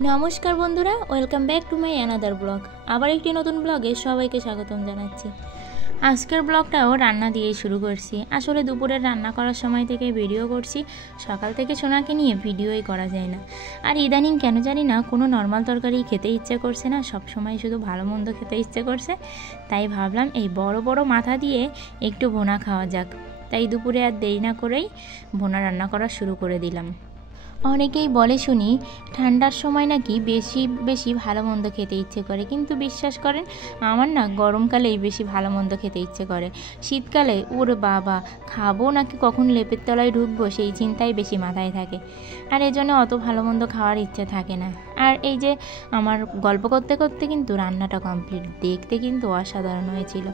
নমস্কার বন্ধুরা, welcome back to my another blog. আবার একটি নতুন ব্লগে সবাইকে স্বাগতম জানাচ্ছি। আজকের ব্লগটাও রান্না দিয়েই শুরু করছি। আসলে দুপুরের রান্না করার সময় থেকে ভিডিও করছি, সকাল থেকে সোনাকে নিয়ে ভিডিওই করা যায় না। আর ইদানিং কেন জানি না কোনো নর্মাল তরকারি খেতে ইচ্ছে করছে না, সব সময় শুধু ভালো মন্দ খেতে ইচ্ছে করছে। তাই ভাবলাম এই বড় বড় মাথা দিয়ে একটু ভুনা খাওয়া যাক। তাই দুপুরে আর দেরি না করেই ভুনা রান্না করা শুরু করে দিলাম। অনেকেই বলে শুনি ঠান্ডার সময় নাকি বেশি বেশি ভালো মন্দ খেতে ইচ্ছে করে, কিন্তু বিশ্বাস করেন আমার না গরমকালেই বেশি ভালো মন্দ খেতে ইচ্ছে করে। শীতকালে ওর বাবা খাবো নাকি কখন লেপের তলায় ঢুকবো সেই চিন্তাই বেশি মাথায় থাকে, আর এজন্য অত ভালো মন্দ খাওয়ার ইচ্ছে থাকে না। আর এই যে আমার গল্প করতে করতে কিন্তু রান্নাটা কমপ্লিট, দেখতে কিন্তু অসাধারণ হয়েছিল।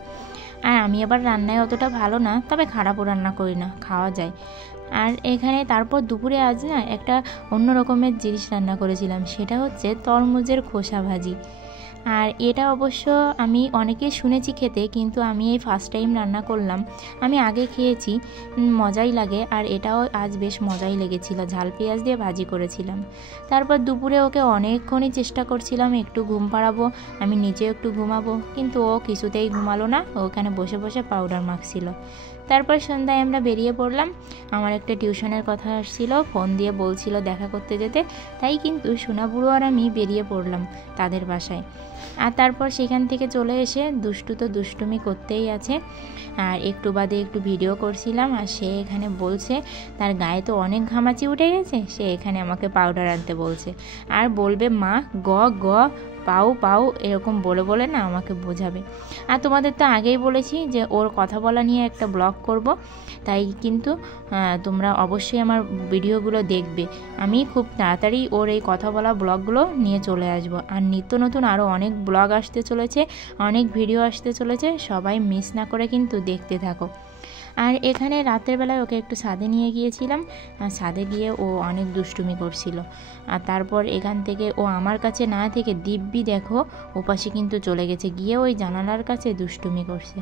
আর আমি আবার রান্নায় অতটা ভালো না, তবে খারাপও রান্না করি না, খাওয়া যায়। আর এখানে তারপর দুপুরে আজ না একটা অন্য রকমের জিনিস রান্না করেছিলাম, সেটা হচ্ছে তরমুজের খোসা ভাজি। আর এটা অবশ্য আমি অনেকেই শুনেছি খেতে, কিন্তু আমি এই ফার্স্ট টাইম রান্না করলাম। আমি আগে খেয়েছি, মজাই লাগে, আর এটাও আজ বেশ মজাই লেগেছিল। ঝাল পেঁয়াজ দিয়ে ভাজি করেছিলাম। তারপর দুপুরে ওকে অনেকক্ষণই চেষ্টা করছিলাম একটু ঘুম পাড়াবো, আমি নিজেও একটু ঘুমাবো, কিন্তু ও কিছুতেই ঘুমালো না, ওখানে বসে বসে পাউডার মাখছিল। তারপর সন্ধ্যায় আমরা বেরিয়ে পড়লাম। আমার একটা টিউশনের কথা আসছিল, ফোন দিয়ে বলছিল দেখা করতে যেতে, তাই কিন্তু সোনা বুড়ো আর আমি বেরিয়ে পড়লাম তাদের বাসায়। আর তারপর সেখান থেকে চলে এসে দুষ্টু তো দুষ্টুমি করতেই আছে, আর একটু বাদে একটু ভিডিও করছিলাম। আর সে এখানে বলছে তার গায়ে তো অনেক ঘামাচি উঠে গেছে, সে এখানে আমাকে পাউডার আনতে বলছে, আর বলবে মা গ গ পাও পাও এরকম বলে বলে না আমাকে বোঝাবে। আর তোমাদের তো আগেই বলেছি যে ওর কথা বলা নিয়ে একটা ব্লগ করব, তাই কিন্তু তোমরা অবশ্যই আমার ভিডিওগুলো দেখবে। আমি খুব তাড়াতাড়ি ওর এই কথা বলা ব্লগগুলো নিয়ে চলে আসব। আর নিত্য নতুন আরও অনেক ব্লগ আসতে চলেছে, অনেক ভিডিও আসতে চলেছে, সবাই মিস না করে কিন্তু দেখতে থাকো। আর এখানে রাতের বেলায় ওকে একটু ছাদে নিয়ে গিয়েছিলাম, আর ছাদে গিয়ে ও অনেক দুষ্টুমি করছিল। আর তারপর এখান থেকে ও আমার কাছে না থেকে দিব্যি দেখো ওপাশে কিন্তু চলে গেছে, গিয়ে ওই জানালার কাছে দুষ্টুমি করছে।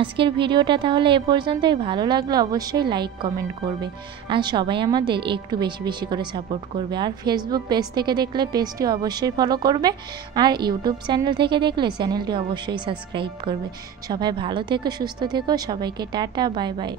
আজকের ভিডিওটা তাহলে এ পর্যন্তই। ভালো লাগলে অবশ্যই লাইক কমেন্ট করবে, আর সবাই আমাদের একটু বেশি বেশি করে সাপোর্ট করবে। আর ফেসবুক পেজ থেকে দেখলে পেজটি অবশ্যই ফলো করবে, আর ইউটিউব চ্যানেল থেকে দেখলে চ্যানেলটি অবশ্যই সাবস্ক্রাইব করবে। সবাই ভালো থেকো, সুস্থ থেকো, সবাইকে টাটা, বাই বাই।